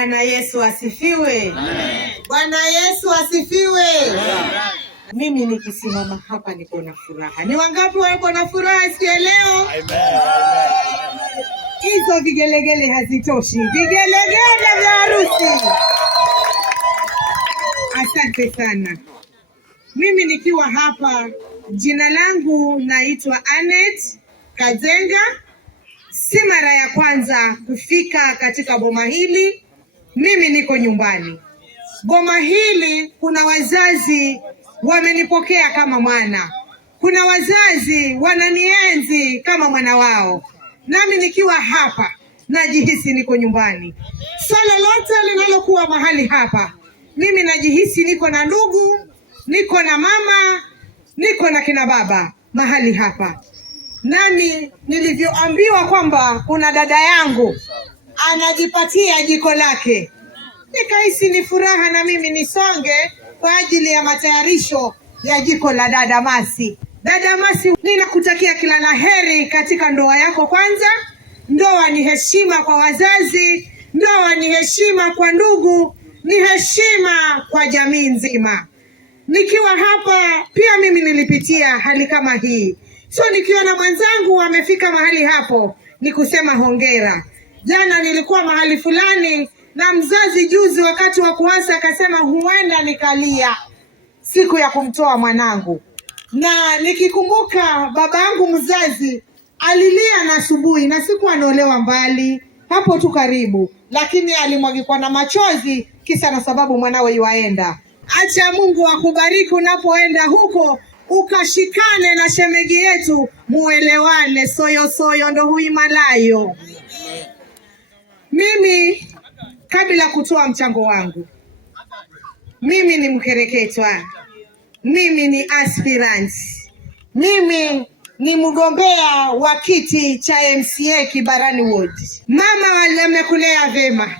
Bwana Yesu asifiwe. Amen. Bwana Yesu asifiwe. Amen. Mimi nikisimama hapa niko na furaha. Ni wangapi wako na furaha siku ya leo? Amen. Hizo vigelegele hazitoshi. Vigelegele vya harusi. Asante sana. Mimi nikiwa hapa, jina langu naitwa Anet Kazenga. Si mara ya kwanza kufika katika boma hili. Mimi niko nyumbani. Boma hili kuna wazazi wamenipokea kama mwana. Kuna wazazi wananienzi kama mwana wao. Nami nikiwa hapa najihisi niko nyumbani. Swala lote linalokuwa mahali hapa, mimi najihisi niko na ndugu, niko na mama, niko na kina baba mahali hapa. Nami nilivyoambiwa kwamba kuna dada yangu anajipatia jiko lake, nikahisi ni furaha na mimi nisonge kwa ajili ya matayarisho ya jiko la dada Masi. Dada Masi, ninakutakia kila la heri katika ndoa yako. Kwanza, ndoa ni heshima kwa wazazi, ndoa ni heshima kwa ndugu, ni heshima kwa jamii nzima. Nikiwa hapa pia mimi nilipitia hali kama hii. So nikiona mwenzangu amefika mahali hapo, ni kusema hongera. Jana nilikuwa mahali fulani na mzazi juzi wakati wa kuhasa akasema huenda nikalia siku ya kumtoa mwanangu. Na nikikumbuka babangu mzazi alilia na asubuhi, na siku anaolewa mbali hapo tu karibu, lakini alimwagikwa na machozi kisa na sababu mwanawe yuaenda. Acha Mungu akubariki unapoenda huko, ukashikane na shemegi yetu, muelewane, soyo ndo huimalayo. Mimi kabla kutoa mchango wangu, mimi ni mkereketwa, mimi ni aspirant, mimi ni mgombea wa kiti cha MCA Kibarani Ward. Mama amekulea vema,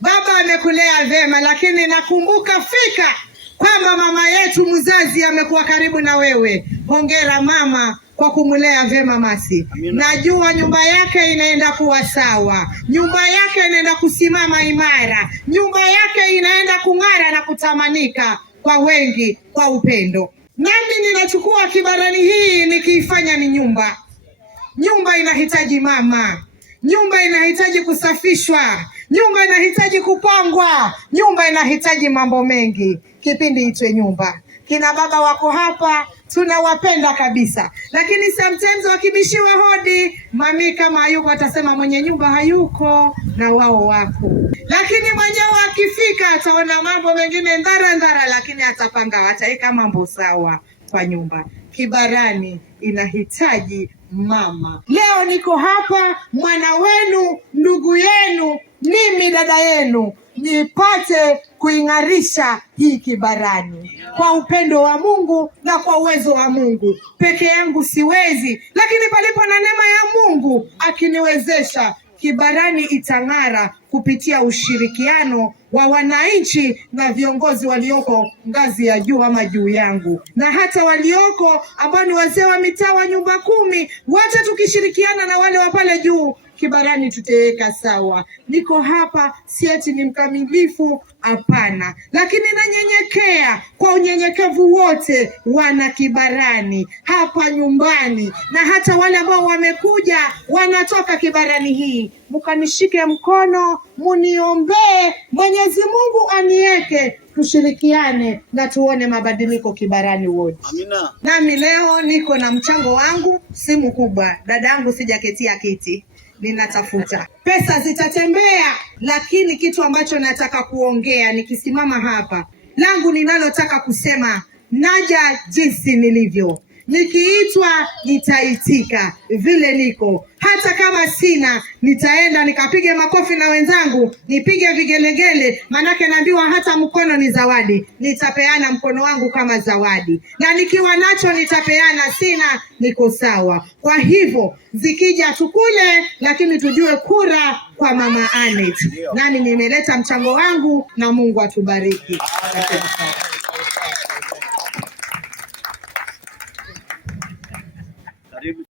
baba amekulea vema, lakini nakumbuka fika kwamba mama yetu mzazi amekuwa karibu na wewe. Hongera mama kwa kumulea vema Masi. Najua nyumba yake inaenda kuwa sawa, nyumba yake inaenda kusimama imara, nyumba yake inaenda kung'ara na kutamanika kwa wengi kwa upendo. Nami ninachukua Kibarani hii nikiifanya ni nyumba. Nyumba inahitaji mama, nyumba inahitaji kusafishwa, nyumba inahitaji kupangwa, nyumba inahitaji mambo mengi. Kipindi itwe nyumba. Kina baba wako hapa, tunawapenda kabisa, lakini sometimes wakibishiwa hodi, mami kama hayuko atasema mwenye nyumba hayuko, na wao wako. Lakini mwenyewe akifika ataona mambo mengine ndara, lakini atapanga, ataweka mambo sawa kwa nyumba. Kibarani inahitaji mama. Leo niko hapa, mwana wenu, ndugu yenu, mimi dada yenu, nipate kuing'arisha hii Kibarani kwa upendo wa Mungu na kwa uwezo wa Mungu. Peke yangu siwezi, lakini palipo na neema ya Mungu akiniwezesha, Kibarani itang'ara kupitia ushirikiano wa wananchi na viongozi walioko ngazi ya juu ama juu yangu, na hata walioko ambao ni wazee wa mitaa wa nyumba 10, wote tukishirikiana na wale wa pale juu, Kibarani tutaweka sawa. Niko hapa si eti ni mkamilifu, hapana, lakini nanyenyekea kwa unyenyekevu wote wana Kibarani hapa nyumbani, na hata wale ambao wamekuja wanatoka Kibarani hii, mkanishike mkono, muniombee Mwenyezi Mungu anieke, tushirikiane na tuone mabadiliko Kibarani wote. Amina. Nami leo niko na mchango wangu, si mkubwa. Dadangu sijaketia kiti, ninatafuta pesa zitatembea, lakini kitu ambacho nataka kuongea nikisimama hapa, langu ninalotaka kusema, naja jinsi nilivyo. Nikiitwa nitaitika vile niko, hata kama sina nitaenda nikapige makofi na wenzangu, nipige vigelegele, manake naambiwa hata mkono ni zawadi. Nitapeana mkono wangu kama zawadi, na nikiwa nacho nitapeana, sina niko sawa. Kwa hivyo zikija tukule, lakini tujue kura kwa mama Anet. Nani nimeleta mchango wangu, na Mungu atubariki.